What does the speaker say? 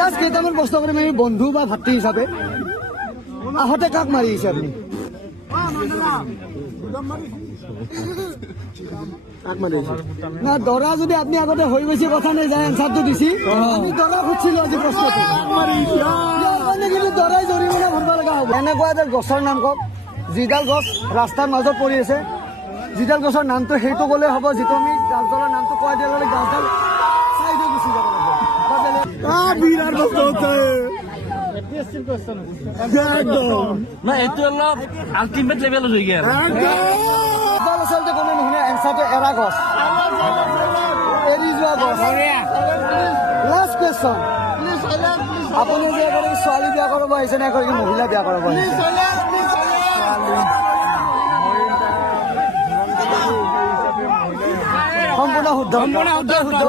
Just কেইটামান প্ৰশ্ন কৰিম আমি বন্ধু বা ভাতৃ হিচাপে। আহোঁতে কাক মাৰি আহিছে আপুনি? না দৰা যদি আপুনি আগতে হৈ গৈছে কথা নাই, যায় এনচাৰটো দিছি। আমি দৰা খুজিছিলো আজি প্ৰশ্নটো, কিন্তু দৰাই জৰিমনা ভৰিব লগা হ'ব। এনেকুৱা এডাল গছৰ নাম কওক, যিডাল গছ ৰাস্তাৰ মাজত পৰি আছে, যিডাল গছৰ নামটো সেইটো ক'লে হ'ব, যিটো আমি গাছডালৰ নামটো কোৱা দিয়াৰ লগে গাছডাল চাইডে গুচি যাব লাগিব। বিৰাট বস্তু না এইটো অলপ আল্টিমেট লেভেলত হৈ গেল। আচলতে কোনো নুশুনে, এনচাৰটো এৰা গছ, এৰি যোৱা গছ। লাষ্ট কুৱেশ্যন, আপুনি যে এগৰাকী ছোৱালী বিয়া কৰাব আহিছে নে এগৰাকী মহিলা বিয়া কৰাব আহিছে? সম্পূৰ্ণ শুদ্ধ, সম্পূৰ্ণ শুদ্ধ, শুদ্ধ।